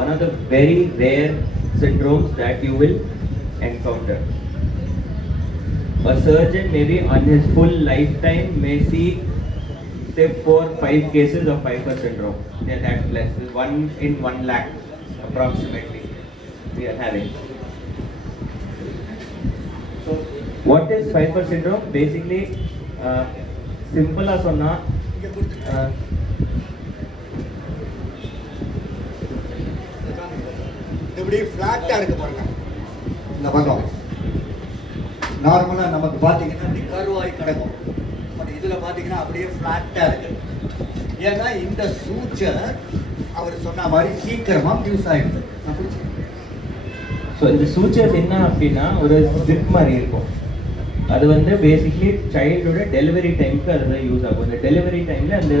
one of the very rare syndromes that you will encounter. A surgeon maybe on his full lifetime may see say 4-5 cases of Pfeiffer syndrome. Yeah, that's less. 1 in 1 lakh approximately we are having. So what is Pfeiffer syndrome? Basically, simple as sonna இப்படி ஃப்ளாட்டாக இருக்கு பாருங்க. இந்த பக்கம் நார்மலாக நமக்கு பார்த்தீங்கன்னா இப்படி கருவாய் கிடக்கும். பட் இதில் பார்த்தீங்கன்னா அப்படியே ஃப்ளாட்டாக இருக்குது. ஏன்னா இந்த சூச்சர் அவர் சொன்ன மாதிரி சீக்கிரமாக ஃபியூஸ் ஆகிடுது. ஸோ இந்த சூச்சர்ஸ் என்ன அப்படின்னா ஒரு ஜிப் மாதிரி இருக்கும். அது வந்து பேசிக்லி சைல்டோட டெலிவரி டைமுக்கு அதுதான் யூஸ் ஆகும். இந்த டெலிவரி டைமில் அந்த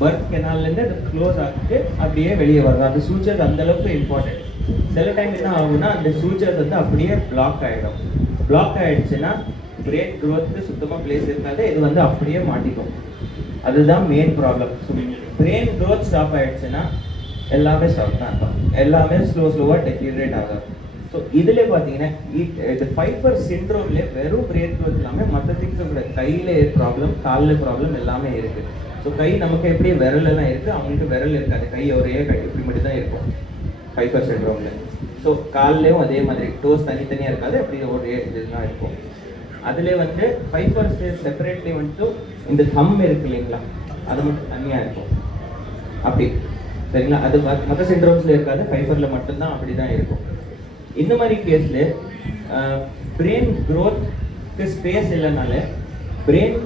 பர்த் கெனால்லேருந்து அது க்ளோஸ் ஆகிட்டு அப்படியே வெளியே வரும். அந்த சூச்சர்ஸ் அந்தளவுக்கு இம்பார்ட்டன்ட். சில டைம் என்ன ஆகும்னா அந்த சூச்சர்ஸ் வந்து அப்படியே பிளாக் ஆகிடும். பிளாக் ஆகிடுச்சுன்னா பிரெயின் க்ரோத்துக்கு சுத்தமாக பிளேஸ் இருக்காது. இது வந்து அப்படியே மாட்டிக்கும். அதுதான் main problem. So brain growth stop ஆகிடுச்சுன்னா எல்லாமே ஸ்டாப் தான் இருக்கும். எல்லாமே ஸ்லோவாக டெக்யூரேட் ஆகும். ஸோ இதில் பார்த்தீங்கன்னா இது ஃபைபர் சிண்ட்ரோம்லேயே வெறும் பிரெயின் க்ரோத் இல்லாமல் மற்ற திங்ஸும் கூட கையில் ப்ராப்ளம், காலில் ப்ராப்ளம் எல்லாமே இருக்குது. ஸோ கை நமக்கு எப்படி விரலெல்லாம் இருக்குது, அவங்களுக்கு விரல் இருக்காது. கை ஒரே கை இப்படி மட்டும் தான் இருக்கும் ஃபைபர் சிண்ட்ரோமில். ஸோ கால்லேயும் அதே மாதிரி டோஸ் தனித்தனியாக இருக்காது, அப்படி ஒரே இதுதான் இருக்கும். அதில் வந்து ஃபைபர் செப்பரேட்லி வந்துட்டு இந்த தம் இருக்கு இல்லைங்களா, அது மட்டும் தனியாக இருக்கும் அப்படி, சரிங்களா? அது மற்ற சிண்ட்ரோம்ஸில் இருக்காது, ஃபைபரில் மட்டும்தான் அப்படி தான் இருக்கும். இந்த மாதிரி கேஸில் பிரெயின் க்ரோத்துக்கு ஸ்பேஸ் இல்லைனால பிரெயின்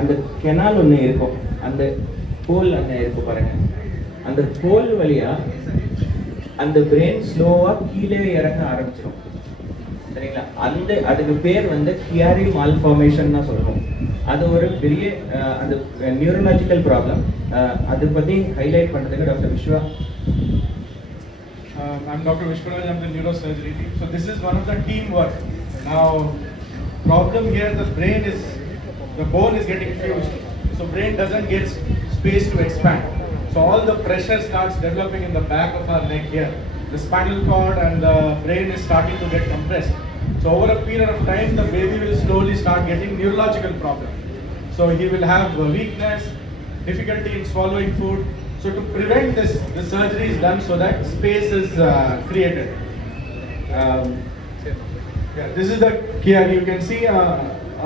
அந்த கெனால் ஒன்று இருக்கும், அந்த ஹோல் அங்கே இருக்கும் பாருங்க, அந்த ஹோல் வழியாக அந்த பிரெயின் ஸ்லோவாக கீழே இறங்க ஆரம்பிச்சிடும், சரிங்களா? அதுக்கு பேர் வந்து கியாரி மால்ஃபார்மேஷன் தான் சொல்லுவோம். அது ஒரு பெரிய அந்த நியூரலாஜிக்கல் ப்ராப்ளம். அதை பற்றி ஹைலைட் பண்ணுறதுக்கு doctor Vishwa. I'm Dr. Vishwaraj, I'm the neurosurgery team. So this is one of the teamwork. Now, problem here, the bone is getting fused. So brain doesn't get space to expand. So all the pressure starts developing in the back of our neck here. The spinal cord and the brain is starting to get compressed. So over a period of time, the baby will slowly start getting neurological problem. So he will have weakness, difficulty in swallowing food. So to prevent this, the surgery is done so that space is created. This is the here you can see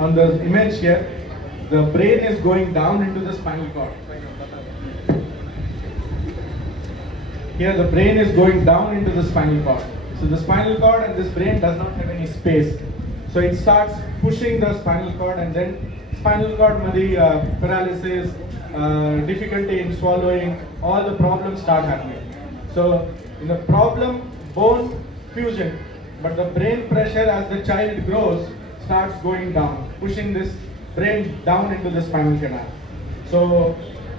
on the image here, the brain is going down into the spinal cord. Here the brain is going down into the spinal cord. So the spinal cord and this brain does not have any space. So it starts pushing the spinal cord, and then spinal cord paralysis, difficulty in swallowing, all the problems start happening. So in the problem, bone fusion, but the brain pressure as the child grows starts going down, pushing this brain down into the spinal canal. So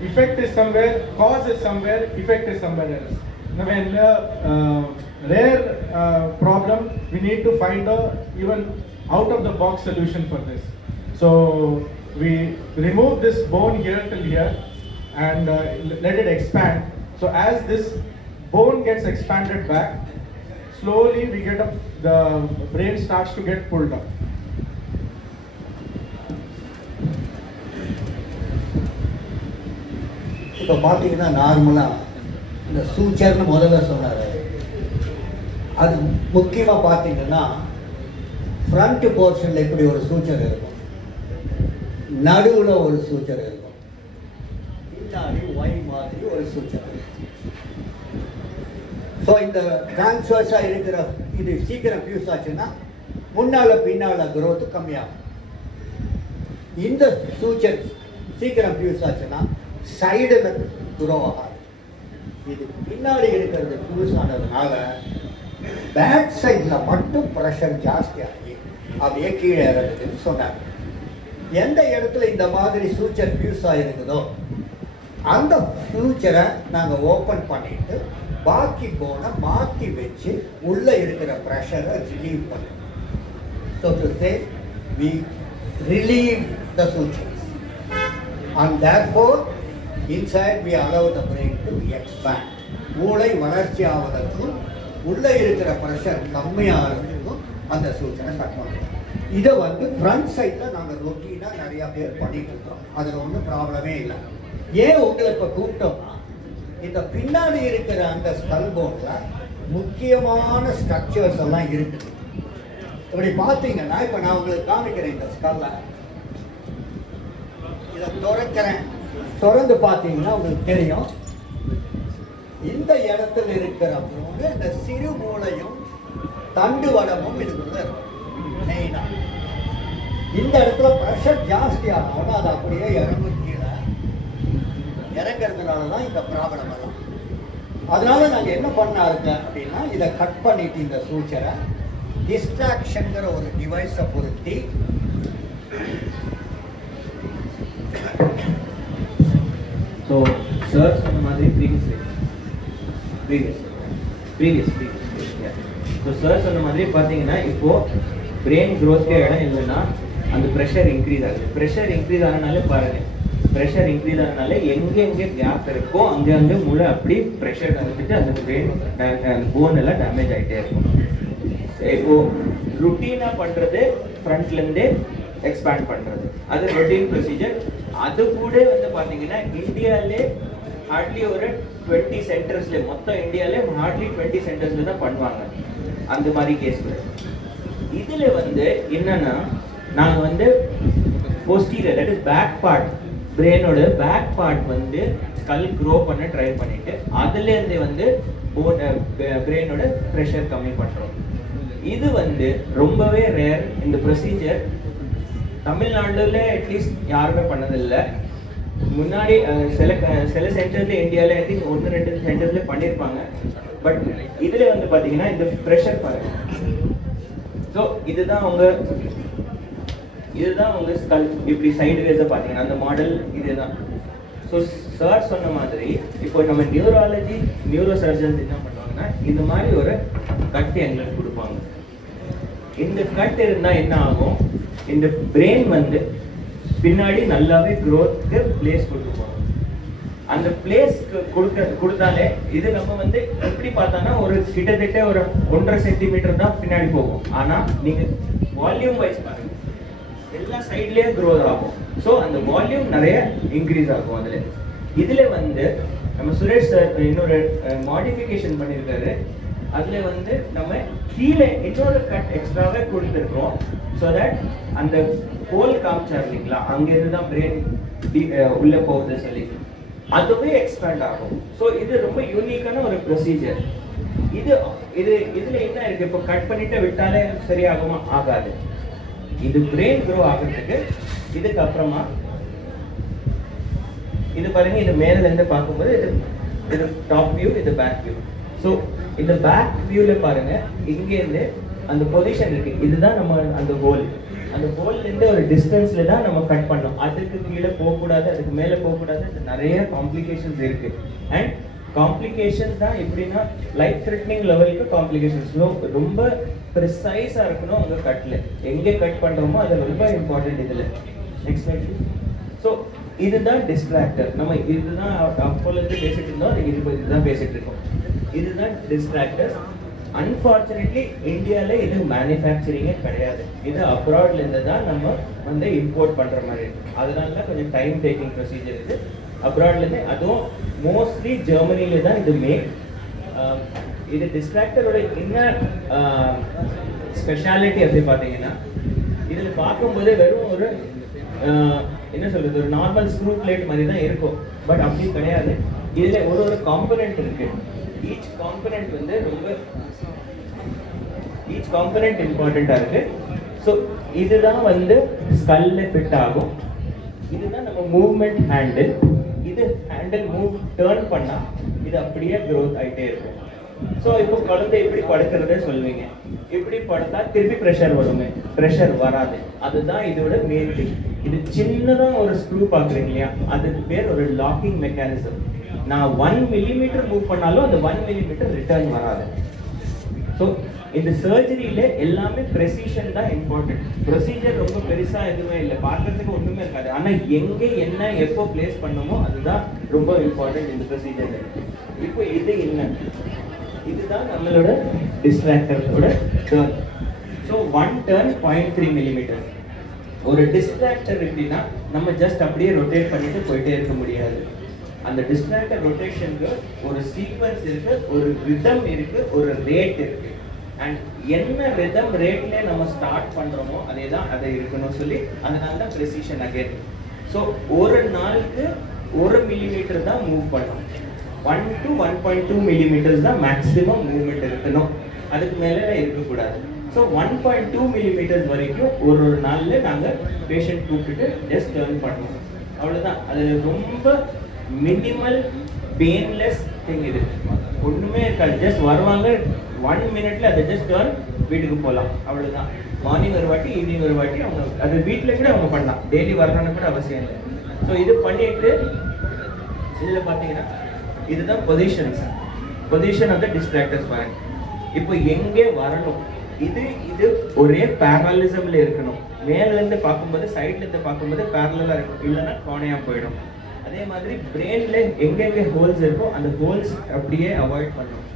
effect is somewhere, cause is somewhere, effect is somewhere else. Now when rare problem, we need to find a even out of the box solution for this. So we remove this bone here till here and let it expand. So as this bone gets expanded back, slowly we get up, the brain starts to get pulled up. இப்போ பார்த்தீங்கன்னா நார்மலாக இந்த சூச்சர்னு முதல்ல சொன்னார். அது முக்கியமாக பார்த்தீங்கன்னா front போர்ஷனில் இப்படி ஒரு சூச்சர் இருக்கும், நடுவில் ஒரு சூச்சர் இருக்கும், பின்னாடி ஒய் மாதிரி ஒரு சூச்சர் இருக்கும். ஸோ இந்த டிரான்ஸ்வர்ஸாக இருக்கிற இது சீக்கிரம் ஃபியூஸ் ஆச்சுன்னா முன்னால் பின்னால் growth கம்மியாகும். இந்த சூச்சர் சீக்கிரம் ஃபியூஸ் ஆச்சுன்னா சைடில் குரோ ஆகாது. இது பின்னாடி இருக்கிறது ஃபியூஸ் ஆனதுனால பேக் சைடில் மட்டும் ப்ரெஷர் ஜாஸ்தியாகி அப்படியே கீழே இறங்குதுன்னு சொன்னாங்க. எந்த இடத்துல இந்த மாதிரி சூச்சர் ஃபியூஸ் ஆகிருக்குதோ அந்த ஃபியூச்சரை நாங்கள் ஓப்பன் பண்ணிட்டு பாக்கி போனை மாற்றி வச்சு உள்ளே இருக்கிற ப்ரெஷரை ரிலீவ் பண்ணுவோம். So to say we relieve the sutures, and therefore inside we allow the brain to expand. மூளை வளர்ச்சி ஆவதற்கும் உள்ளே இருக்கிற ப்ரெஷர் கம்மியாகிறதுக்கும் அந்த சூச்சனை கட் பண்ணுறோம். இதை வந்து ஃப்ரண்ட் சைடில் நாங்கள் ரொட்டீனாக நிறையா பேர் பண்ணிட்டு இருக்கோம். அதில் ஒன்றும் ப்ராப்ளமே இல்லை. ஏன் உங்களை இப்போ கூப்பிட்டோம்னா, இந்த பின்னாடி இருக்கிற அந்த ஸ்கல் போனில் முக்கியமான ஸ்ட்ரக்சர்ஸ் எல்லாம் இருக்குது. இப்படி பார்த்தீங்கன்னா, இப்போ நான் உங்களுக்கு காமிக்கிறேன் இந்த ஸ்கல்லை. இதை திறக்கிறேன். திறந்து பார்த்தீங்கன்னா உங்களுக்கு தெரியும், இந்த இடத்துல இருக்கிற போது இந்த சிறு மூளையும் தண்டு வடமும் இதுக்குள்ள இருக்கும். மெயினா இந்த இடத்துல ப்ரெஷர் ஜாஸ்தி ஆனோம்னா அது அப்படியே இறங்கும். கீழே இறங்கிறதுனால தான் இந்த ப்ராப்ளம் எல்லாம். அதனால நாங்கள் என்ன பண்ணா இருக்கேன் அப்படின்னா, இதை கட் பண்ணிட்டு இந்த சூச்சரை டிஸ்ட்ராக்ஷன்கிற ஒரு டிவைஸை பொருத்தி ஸோ சார் சொன்ன மாதிரி ப்ரீவியஸ் ஸோ சார் சொன்ன மாதிரி பார்த்தீங்கன்னா, இப்போ பிரெயின் க்ரோத்க்கு இடம் இல்லைன்னா அந்த ப்ரெஷர் இன்க்ரீஸ் ஆகுது. ப்ரெஷர் இன்க்ரீஸ் ஆனனாலே பாருங்க, ப்ரெஷர் இன்க்ரீஸ் ஆனனால எங்கே கேப் இருக்கோ அங்கே மூளை அப்படி ப்ரெஷர் வந்துட்டு அந்த பிரெயின் போன் எல்லாம் டேமேஜ் ஆகிட்டே இருக்கும். இப்போ ருட்டீனாக பண்ணுறது ஃப்ரண்ட்லேருந்தே எக்ஸ்பேண்ட் பண்ணுறது, அது ரொட்டீன் ப்ரொசீஜர். அது கூட வந்து பார்த்தீங்கன்னா இந்தியாவிலே ஹார்ட்லி ஒரு 20 சென்டர்ஸ்ல, மொத்தம் இந்தியாவிலே ஹார்ட்லி 20 சென்டர்ஸ்ல தான் பண்ணுவாங்க அந்த மாதிரி கேஸ்ல. இதுல வந்து என்னன்னா, நாங்க வந்து posterior, that is back part, பிரெயினோட பேக் பார்ட் வந்து ஸ்கல் க்ரோ பண்ண ட்ரை பண்ணிட்டு அதுல இருந்து வந்து பிரெயினோட ப்ரெஷர் கம்மி பண்றோம். இது வந்து ரொம்பவே ரேர். இந்த ப்ரொசீஜர் தமிழ்நாடுல அட்லீஸ்ட் யாருமே பண்ணதில்லை. முன்னாடி சில சென்டர்ல இந்தியாவில் ஐ திங்க் 1-2 சென்டர்ல பண்ணியிருப்பாங்க. பட் இதுல வந்து பாத்தீங்கன்னா இந்த ப்ரெஷர் பாருங்க. ஸோ இதுதான் உங்க ஸ்கல் இப்படி சைடு வேஸை பார்த்தீங்கன்னா அந்த மாடல் இதுதான். ஸோ சார் சொன்ன மாதிரி இப்போ நம்ம நியூரோ சர்ஜன்ஸ் என்ன பண்ணுவாங்கன்னா, இந்த மாதிரி ஒரு கட் எங்களுக்கு கொடுப்பாங்க. இந்த கட் இருந்தா என்ன ஆகும், இந்த பிரெயின் வந்து பின்னாடி நல்லாவே க்ரோத்துக்கு பிளேஸ் கொடுத்துருப்போம். அந்த பிளேஸ் கொடுத்தாலே இது நம்ம வந்து எப்படி பார்த்தோம்னா ஒரு கிட்டத்தட்ட ஒரு 1.5 சென்டிமீட்டர் தான் பின்னாடி போகும். ஆனா நீங்க வால்யூம் வைஸ் பாருங்க, எல்லா சைட்லயே க்ரோத் ஆகும். ஸோ அந்த வால்யூம் நிறைய இன்க்ரீஸ் ஆகும். இதுல வந்து நம்ம சுரேஷ் சார் இன்னொரு மாடிஃபிகேஷன் பண்ணியிருக்காரு. அதுல வந்து நம்ம கீழே இன்னொரு கட் எக்ஸ்ட்ராவே கொடுத்துருக்கோம். ஸோ தட் அந்த ஹோல் காமிச்சார் இல்லைங்களா, அங்கிருந்து தான் பிரெயின் உள்ள போகுது சொல்லி அதுவே எக்ஸ்பேண்ட் ஆகும். ஸோ இது ரொம்ப யூனிக்கான ஒரு ப்ரொசீஜர். இதுல என்ன இருக்கு, இப்போ கட் பண்ணிட்டு விட்டாலே சரியாகுமா? ஆகாது. இது பிரெயின் க்ரோ ஆகிறதுக்கு இதுக்கு அப்புறமா இது பாருங்க, இது மேல இருந்து பார்க்கும்போது இது டாப் வியூ, இது பேக் வியூ. ஸோ இந்த பேக் வியூல பாருங்க, இங்க இருந்து அந்த பொசிஷன் இருக்கு, இதுதான் நம்ம அந்த ஹோல்ல இருந்து ஒரு டிஸ்டன்ஸ்ல தான் நம்ம கட் பண்ணோம். அதுக்கு கீழே போகக்கூடாது, அதுக்கு மேல போகக்கூடாது. நிறைய காம்ப்ளிகேஷன்ஸ் இருக்கு. அண்ட் காம்ப்ளிகேஷன்ஸ் தான் எப்படின்னா லைஃப் த்ரெட்னிங் லெவலுக்கு காம்ப்ளிகேஷன்ஸ். ரொம்ப ப்ரிசைஸா இருக்கணும் உங்க கட்ல. எங்க கட் பண்றோமோ அது ரொம்ப இம்பார்ட்டன்ட் இதுல. Next slide. ஸோ இதுதான் டிஸ்ட்ராக்டர். நம்ம இதுதான் அப்போல இருந்து பேசிட்டு இருந்தோம், இதுதான் பேசிட்டு இருக்கோம். இதுதான் டிஸ்ட்ராக்டர். அன்பார்ச்சுனேட்லி இந்தியால இது மேனுஃபேக்சரிங்கே கிடையாது. இது அப்ராட்ல இருந்து தான் நம்ம வந்து இம்போர்ட் பண்ற மாதிரி இருக்கு. அதனால தான் கொஞ்சம் டைம் டேக்கிங் ப்ரொசீஜர் இது. அப்ராட்ல இருந்து, அதுவும் மோஸ்ட்லி ஜெர்மனில தான் இது மேக். இது டிஸ்ட்ராக்டரோட என்ன ஸ்பெஷாலிட்டி அப்படி பார்த்தீங்கன்னா, இதுல பார்க்கும்போது வெறும் ஒரு என்ன சொல்றது, ஒரு நார்மல் ஸ்க்ரூ பிளேட் மாதிரி தான் இருக்கும். பட் அப்படி கிடையாது. இதுல ஒரு காம்பனன்ட் இருக்கு. ஈச் காம்பனன்ட் வந்து ஈச் காம்பனன்ட் இம்பார்ட்டண்டா இருக்கு. ஸோ இதுதான் வந்து ஸ்கல்ல ஃபிட் ஆகும். இதுதான் நம்ம மூவ்மெண்ட் ஹேண்டில். இது ஹேண்டில் டர்ன் பண்ணா இது அப்படியே க்ரோத் ஆகிட்டே இருக்கும். ஸோ இப்போ குழந்தை இப்படி படுக்கிறதே சொல்லுவீங்க, இப்படி படுத்தா திருப்பி ப்ரெஷர் வருமே, ப்ரெஷர் வராது. அதுதான் இதோட மெயின் திங். இது சின்னதா ஒரு ஸ்க்ரூ பார்க்குறீங்க இல்லையா, அதுக்கு பேர் ஒரு லாக்கிங் மெக்கானிசம். நான் 1 மில்லிமீட்டர் மூவ் பண்ணாலும் அந்த 1 மில்லிமீட்டர் ரிட்டர்ன் வராது. ஸோ இந்த சர்ஜரியில எல்லாமே ப்ரெசிஷன் தான் இம்பார்ட்டன்ட். ப்ரொசீஜர் ரொம்ப பெருசா எதுவுமே இல்லை, பார்க்கறதுக்கு ஒண்ணுமே இருக்காது. ஆனா எங்க என்ன எப்போ பிளேஸ் பண்ணுமோ அதுதான் ரொம்ப இம்பார்ட்டன்ட் இந்த ப்ரொசீஜர்ல. இப்போ இது என்ன, இதுதான் நம்மளோட டிஸ்ட்ராக்டரோட டர்ன். So 1 turn 0.3 millimetre. ஒரு டிஸ்ட்ராக்டர் எப்படின்னா நம்ம ஜஸ்ட் அப்படியே ரொட்டேட் பண்ணிட்டு போயிட்டே இருக்க முடியாது. அந்த டிஸ்ட்ராக்டர் ரொட்டேஷனுக்கு ஒரு சீக்வன்ஸ் இருக்கு, ஒரு ரிதம் இருக்கு, ஒரு ரேட் இருக்கு. அண்ட் என்ன ரிதம் ரேட்ல நம்ம ஸ்டார்ட் பண்றோமோ அதே தான் அதை இருக்கணும் சொல்லி, அதனால தான் ப்ரெசிஷன் அகைன். ஸோ ஒரு நாளுக்கு 1 மில்லிமீட்டர் தான் மூவ் பண்ணணும். 1 to 1.2 மில்லிமீட்டர்ஸ் தான் மேக்ஸிமம் மூவ்மெண்ட் இருக்கணும், அதுக்கு மேலே இருக்கக்கூடாது. ஸோ 1.2 மில்லிமீட்டர்ஸ் வரைக்கும் ஒரு நாளில் நாங்கள் பேஷண்ட் கூப்பிட்டு ஜஸ்ட் டர்ன் பண்ணுவோம், அவ்வளோதான். அது ரொம்ப மினிமல் பெயின்லெஸ் திங். இது ஒன்றுமே இருக்காது, ஜஸ்ட் வருவாங்க 1 மினிட்ல அதை ஜஸ்ட் டர்ன் வீட்டுக்கு போகலாம், அவ்வளோதான். மார்னிங் ஒரு வாட்டி, ஈவினிங் ஒரு வாட்டி, அவங்க அது வீட்டில் கூட அவங்க பண்ணலாம், டெய்லி வரணும்னு கூட அவசியம் இல்லை. ஸோ இது பண்ணிட்டு இதில் பார்த்தீங்கன்னா இதுதான் பொசிஷன் ஆஃப் த டிஸ்ட்ராக்டர்ஸ் பாருங்க. இப்போ எங்கே வரணும், இது ஒரே பேரலிசம்ல இருக்கணும். மேல இருந்து பார்க்கும்போது சைட்ல இருந்து பார்க்கும்போது பேரலா இருக்கும், இல்லைன்னா கோணையா போயிடும். அதே மாதிரி பிரெயின்ல எங்கெங்க ஹோல்ஸ் இருக்கோ அந்த ஹோல்ஸ் அப்படியே அவாய்ட் பண்ணணும்.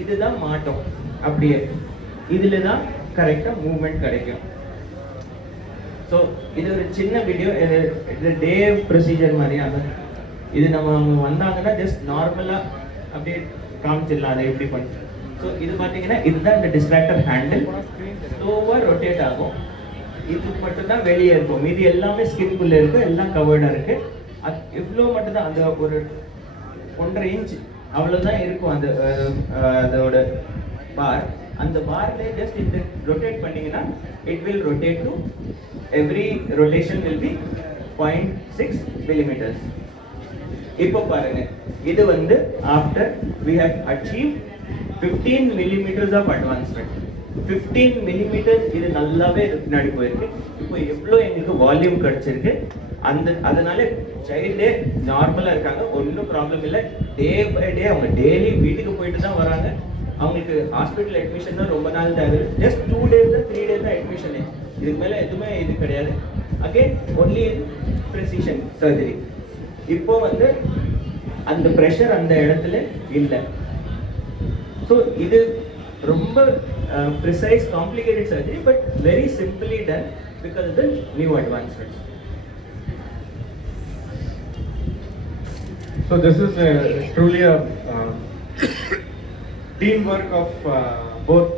இதுதான் மாட்டோம், அப்படியே இதுல தான் கரெக்டா மூவ்மெண்ட் கிடைக்கும். ஸோ இது ஒரு சின்ன வீடியோ, இது டே ப்ரொசீஜர் மாதிரியான. இது நம்ம வந்தாங்கன்னா ஜஸ்ட் நார்மலா அப்படியே காமிச்சிடலாம் அதை எப்படி பண்ணு. ஸோ இது பார்த்தீங்கன்னா இதுதான் இந்த டிஸ்ட்ராக்டர் ஹேண்டில், ஸ்லோவாக ரொட்டேட் ஆகும். இது மட்டும் தான் வெளியே இருக்கும், மீதி எல்லாமே ஸ்கின்குள்ளே இருக்கும், எல்லாம் கவர்டாக இருக்கு. இவ்வளோ மட்டும் தான், அந்த ஒரு 1.5 இன்ச் அவ்வளோதான் இருக்கும் அந்த அதோட பார். அந்த பார்ல ஜஸ்ட் இந்த ரொட்டேட் பண்ணீங்கன்னா it will rotate to every rotation will be 0.6 millimeters. இப்போ பாருங்க, இது வந்து after we have achieve 15 millimeters of advancement. 15 millimeters இது நல்லாவே பின்னாடி போயிருக்கு. இப்போ எவ்வளோ எங்களுக்கு வால்யூம் கிடைச்சிருக்கு, அதனால சைல்டே நார்மலா இருக்காங்க, ஒன்றும் ப்ராப்ளம் இல்லை. டே பை டே அவங்க டெய்லி வீட்டுக்கு போயிட்டு தான் வராங்க. அவங்களுக்கு ஹாஸ்பிட்டல் அட்மிஷன் தான் ரொம்ப நாள் தேவை, ஜஸ்ட் 2 days தான் 3 days தான் அட்மிஷனு, இதுக்கு மேலே எதுவுமே இது கிடையாது. Again only precision surgery. இப்போ வந்து அந்த ப்ரெஷர் அந்த இடத்துல இல்லை. ஸோ இது ரொம்ப precise, complicated surgery, but very simply done because of the new advancements. So this is truly a teamwork of both.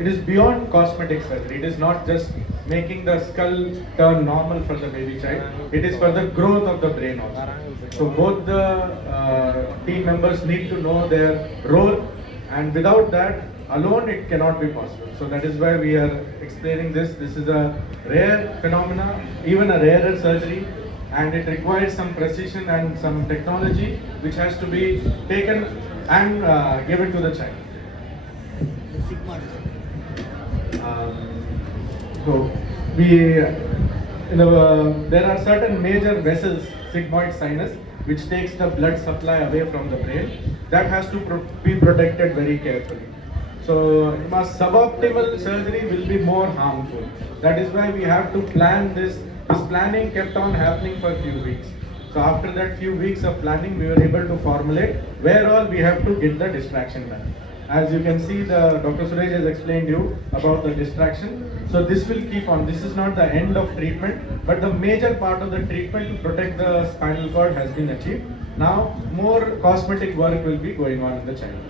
It is beyond cosmetic surgery. It is not just making the skull turn normal for the baby child. It is for the growth of the brain also. So both the team members need to know their role, and without that alone it cannot be possible. So that is why we are explaining this. This is a rare phenomena, even a rarer surgery, and it requires some precision and some technology which has to be taken and given to the child. So there are certain major vessels, sigmoid sinus, which takes the blood supply away from the brain. That has to be protected very carefully. So suboptimal surgery will be more harmful. That is why we have to plan this. This planning kept on happening for a few weeks. So after that few weeks of planning, we were able to formulate where all we have to get the distraction done. As you can see, Dr. Suresh has explained you about the distraction. So this will keep on. This is not the end of treatment, but the major part of the treatment to protect the spinal cord has been achieved. Now more cosmetic work will be going on in the child.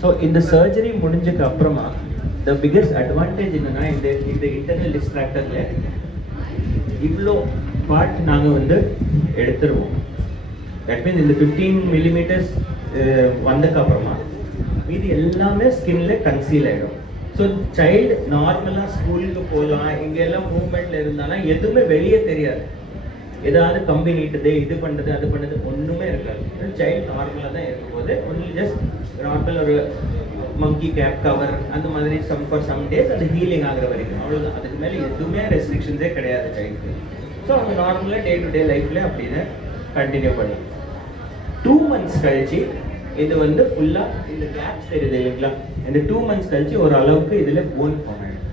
So in the surgery முடிஞ்சதுக்கு அப்புறமா the biggest advantage என்னன்னா இந்த internal distractorல இவ்வளோ part நாங்கள் வந்து எடுத்துருவோம். That means இந்த 15 millimeters வந்ததுக்கு அப்புறமா மீதி எல்லாமே ஸ்கின்ல கன்சீல் ஆயிடும். ஸோ சைல்டு நார்மலாக ஸ்கூலுக்கு போகலாம், இங்கெல்லாம் மூவ்மெண்ட்ல இருந்தாலும் எதுவுமே வெளியே தெரியாது. ஏதாவது கம்பி நீட்டுது, இது பண்ணுறது, அது பண்ணுறது ஒன்றுமே இருக்காது. சைல்டு நார்மலாக தான் இருக்கும்போது ஒன்லி ஜஸ்ட் நார்மல் ஒரு மங்கி கேப் கவர் அந்த மாதிரி ஃபார் சம் டேஸ் அது ஹீலிங் ஆகிற வரைக்கும் அவ்வளோதான். அதுக்கு மேலே எதுவுமே ரெஸ்ட்ரிக்ஷன்ஸே கிடையாது சைல்டுக்கு. ஸோ அவங்க நார்மலாக டே டு டே லைஃப்ல அப்படின்னு கண்டினியூ பண்ணி 2 months கழிச்சு இது வந்து ஃபுல்லாக இந்த கேப்ஸ் தெரியுது இல்லைங்களா, இந்த 2 months கழிச்சு ஒரு அளவுக்கு இதில் போன் ஃபார்ம் ஆகிடும்.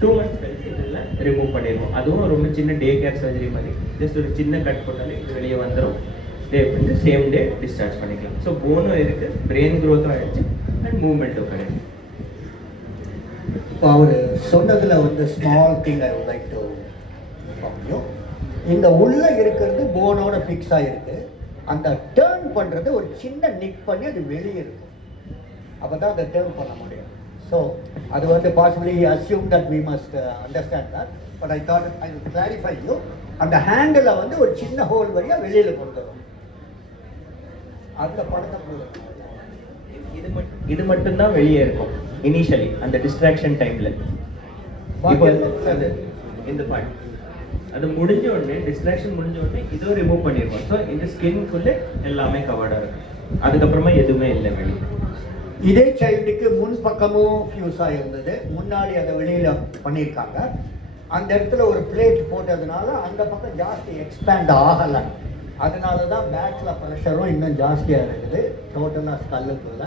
2 months கழிச்சு இதில் ரிமூவ் பண்ணிடுவோம். அதுவும் ரொம்ப சின்ன டே கேர் சர்ஜரி மாதிரி, ஜஸ்ட் ஒரு சின்ன கட் போட்டாலே இது வெளியே வந்துடும். டே வந்து சேம் டே டிஸ்சார்ஜ் பண்ணிக்கலாம். ஸோ போனும் இருக்குது, பிரெயின் க்ரோத்தும் ஆகிடுச்சு, அண்ட் மூவ்மெண்ட்டும் கிடையாது. இப்போ அவர் சொன்னதில் வந்து small thing I would like to you, இந்த உள்ள இருக்கிறது போனோட ஃபிக்ஸ் ஆகிருக்கு, அந்த டேர்ன் பண்ணுறது ஒரு சின்ன நிக் பண்ணி அது வெளியே இருக்கும், அப்போ தான் அதை டேர்ன் பண்ண முடியும். ஸோ அது வந்து possibly assume that we must understand that, but I thought I will clarify you. அந்த ஹேண்டில் வந்து ஒரு சின்ன ஹோல் வழியாக வெளியில் கொண்டு வரும், அந்த படத்தை இது மட்டும்தான் வெளியே இருக்கும் இனிஷியலி அந்த டிஸ்ட்ராக்ஷன் டைம்ல. இந்த பார்ட் அது முடிஞ்ச உடனே, டிஸ்ட்ராக்ஷன் முடிஞ்ச உடனே இதோ ரிமூவ் பண்ணிடுவோம். ஸோ இந்த ஸ்கின்குள்ளே எல்லாமே கவர்டாக இருக்கும், அதுக்கப்புறமா எதுவுமே இல்லை வெளியே. இதே சைல்டுக்கு முன் பக்கமும் ஃபியூஸாக இருந்தது, முன்னாடி அதை வெளியில் பண்ணியிருக்காங்க. அந்த இடத்துல ஒரு பிளேட் போட்டதுனால அந்த பக்கம் ஜாஸ்தி எக்ஸ்பேண்ட் ஆகலை, அதனால தான் பேக்கில் ப்ரெஷரும் இன்னும் ஜாஸ்தியாக இருக்குது டோட்டலாக ஸ்கல்லுக்குள்ள.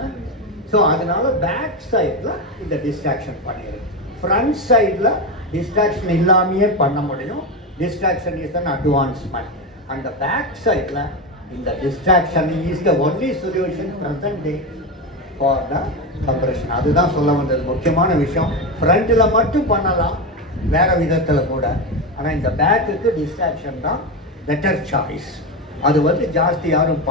ஸோ அதனால பேக் சைடில் இந்த டிஸ்ட்ராக்ஷன் பண்ணியிருக்கு. ஃப்ரண்ட் சைடில் டிஸ்ட்ராக்ஷன் இல்லாமையே பண்ண முடியும். Distraction is an advancement. அந்த பேக் சைடில் இந்த distraction is the only solution present day for the compression. அதுதான் சொல்ல வந்தது முக்கியமான விஷயம். ஃப்ரண்ட்டில் மட்டும் பண்ணலாம் வேற விதத்தில் கூட, ஆனால் இந்த பேக்குக்கு டிஸ்ட்ராக்ஷன் தான் பெட்டர் சாய்ஸ். அது வந்து ஜாஸ்தி யாரும்